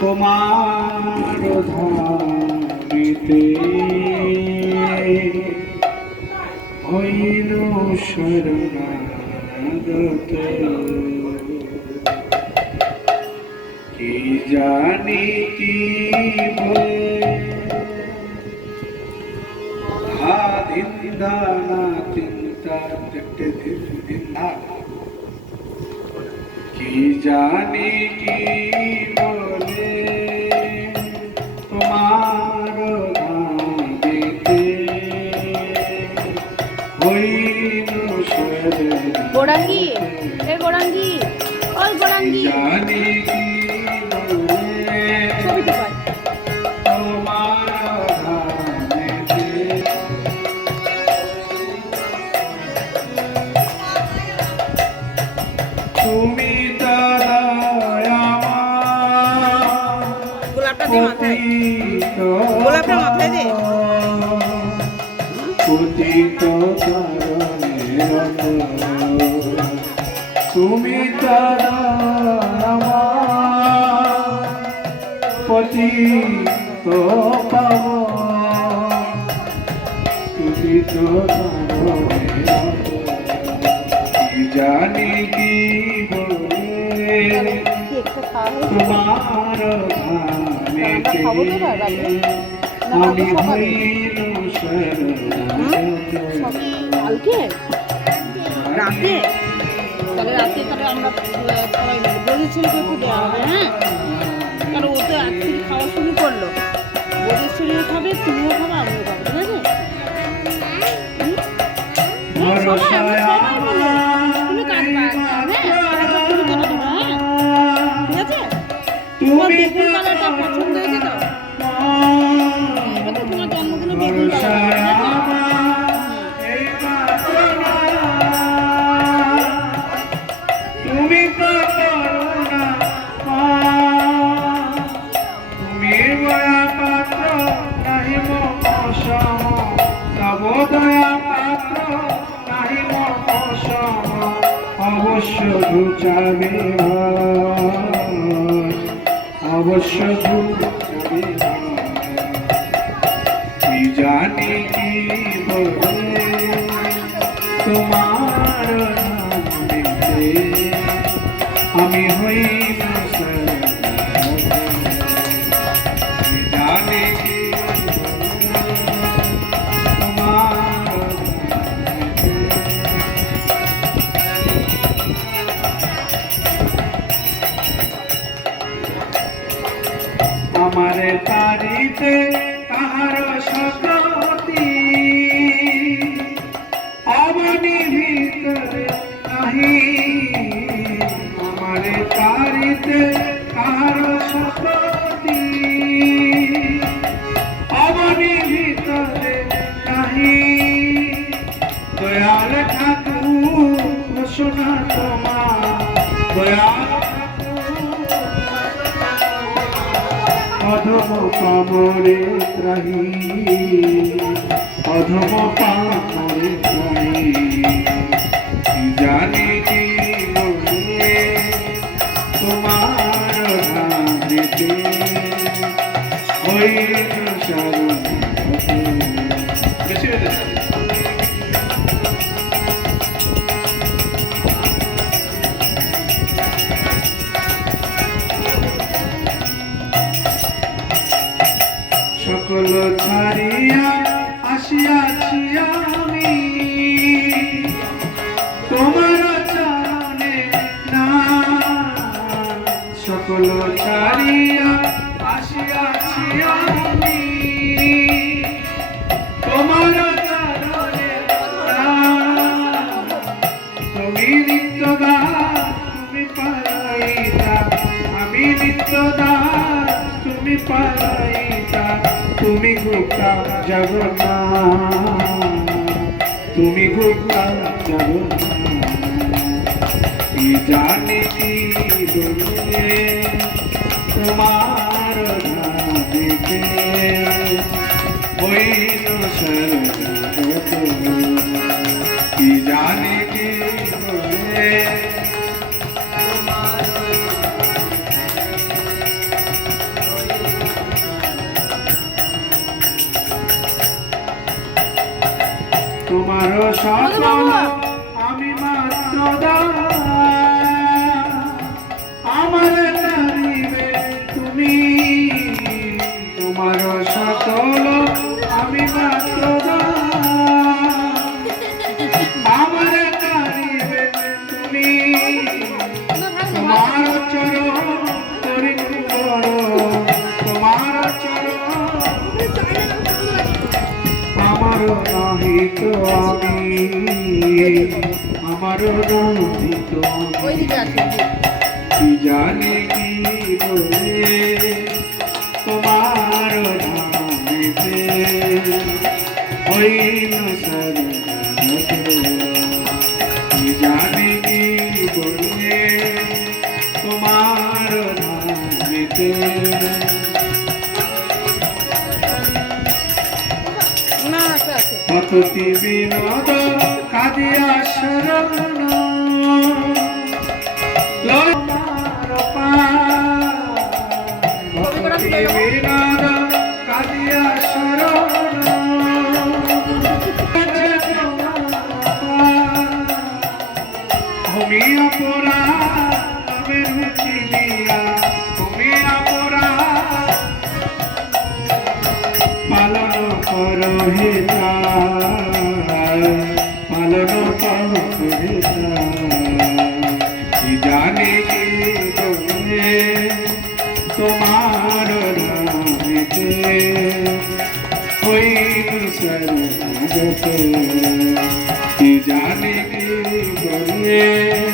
তোমার ধামিতে হইল শরণাগত। কি জানি কি ধা ধিন ধানা চিন্তা চট্টে ধিন ধিন ধা কি জানি কি বলে গোড়াঙ্গি এ গোড়াঙ্গি ওই বলে ছবিটি পাই। গোলাপটা মাথায়। দে। তুমি তারা আমার পতিত পাব তুমি তো জানি কি তোমার তো? না, আমি? হইল শরণাগত। রাতে? তাহলে রাতে তাহলে আমরা সবাই বৌদির ছেলেকে একটু দেওয়া হবে হ্যাঁ? কারণ ও তো অ্যাকচুয়ালি খাওয়া শুরু করল। বৌদির ছেলে খাবে তুমিও খাবে আমিও খাব ঠিক আছে? হ্যাঁ, আমরা সবাই মিলে। তুমি হ্যাঁ? কেটে দেবো হ্যাঁ? ঠিক আছে? তুমি পাত্র নাহি মশম তব পাত্র নাহি মশম অবশ্য ঘুচাবে অবশ্য ঘুচাবে কি জানি কি বলে তোমার আমি হই আমার তারিতে তাহার সকতি অবনি ভিতরে নাহি, আমার তারিতে তাহার সকতি অবনি ভিতরে নাহি, দয়াল ঠাকুর সোনা তোমার দয়াল অধম পামরে ত্রাহি অধম পামরে ত্রাহি জানি তোমার ধারিতে হইল তুমি পালাইতা তুমি গুপ্তা জগন্নাথ। তুমি গুপ্তা জগন্নাথ। কি জানি তোমার ধামিতে হইল কি জানি महाराष्ट्राला আমার নাহি তো ওই আমি দিকে আছে। কি জানি কি বলে তোমার নামিতে হইল কি জানি কি বলে তোমার নামিতে না একটা আছে অততি বিনোদ কাদিয়া শরণ কাদিয়া শরণ তুমি অপরা আমি তুমি অপরা পালন করো হে জানে কি বলে